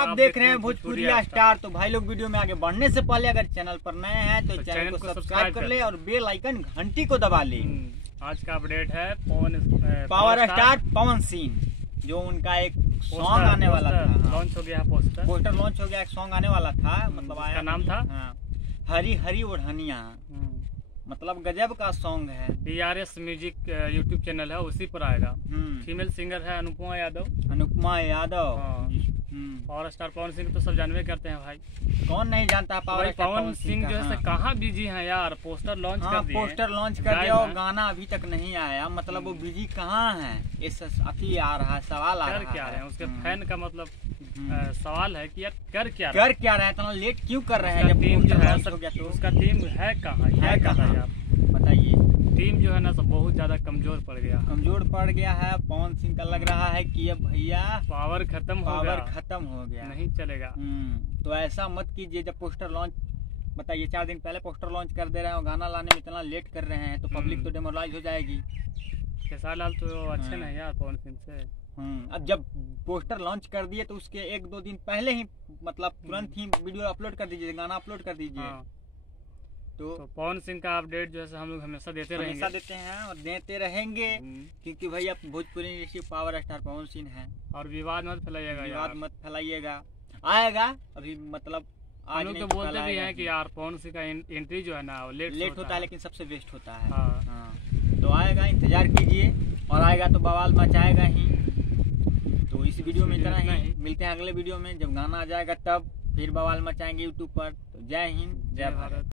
आप देख रहे हैं भोजपुरी स्टार। तो भाई लोग वीडियो में आगे बढ़ने से पहले अगर चैनल पर नए हैं तो चैनल को सब्सक्राइब कर ले और बेल आइकन घंटी को दबा ले। आज का अपडेट है पावर स्टार पवन सिंह, जो उनका एक सॉन्ग आने वाला था, लॉन्च हो गया। पोस्टर लॉन्च हो गया, एक सॉन्ग आने वाला था, मतलब आया, नाम था हरी हरी ओढ़निया। मतलब गजब का सॉन्ग है। DRS म्यूजिक यूट्यूब चैनल है, उसी पर आएगा। फीमेल सिंगर है अनुपमा यादव। पावर स्टार पवन सिंह तो सब जानवे करते हैं भाई, कौन नहीं जानता पवन सिंह जो है कहाँ बिजी हैं यार। पोस्टर लॉन्च कर दिए, पोस्टर लॉन्च कर दिया और गाना अभी तक नहीं आया। मतलब वो बिजी कहाँ है, इस अभी आ रहा है, सवाल आ रहा है। क्या रहे हैं उसके फैन का, मतलब सवाल है कि यार कर क्या रहे हैं, इतना लेट क्यों कर रहे हैं? जब टीम जो है तो उसका टीम है कहाँ यार, बताइए। टीम जो है ना सब बहुत ज्यादा कमजोर पड़ गया है। पवन सिंह का लग रहा है कि अब भैया पावर खत्म हो गया, नहीं चलेगा। तो ऐसा मत कीजिए। जब पोस्टर लॉन्च, बताइए 4 दिन पहले पोस्टर लॉन्च कर दे रहे हैं और गाना लाने में इतना लेट कर रहे हैं, तो पब्लिक तो डेमोरलाइज हो जाएगी। खेसारी लाल तो अच्छे नहीं यार पवन सिंह से। अब जब पोस्टर लॉन्च कर दिए तो उसके 1-2 दिन पहले ही, मतलब तुरंत ही वीडियो अपलोड कर दीजिए, गाना अपलोड कर दीजिए। तो पवन सिंह का अपडेट जो है हम लोग हमेशा देते हैं और देते रहेंगे, क्योंकि भैया Bhojpuri industry power star Pawan Singh है। और विवाद मत फैलाइएगा, आएगा अभी, मतलब आज लोग तो बोलते भी हैं कि यार पवन सिंह का एंट्री जो है ना लेट होता है, लेकिन सबसे बेस्ट होता है। तो आएगा, इंतजार कीजिए, और आएगा तो बवाल मचाएगा ही। तो इस वीडियो में इतना ही, मिलते हैं अगले वीडियो में। जब गाना आ जाएगा तब फिर बवाल मचाएंगे यूट्यूब पर। तो जय हिंद, जय भारत।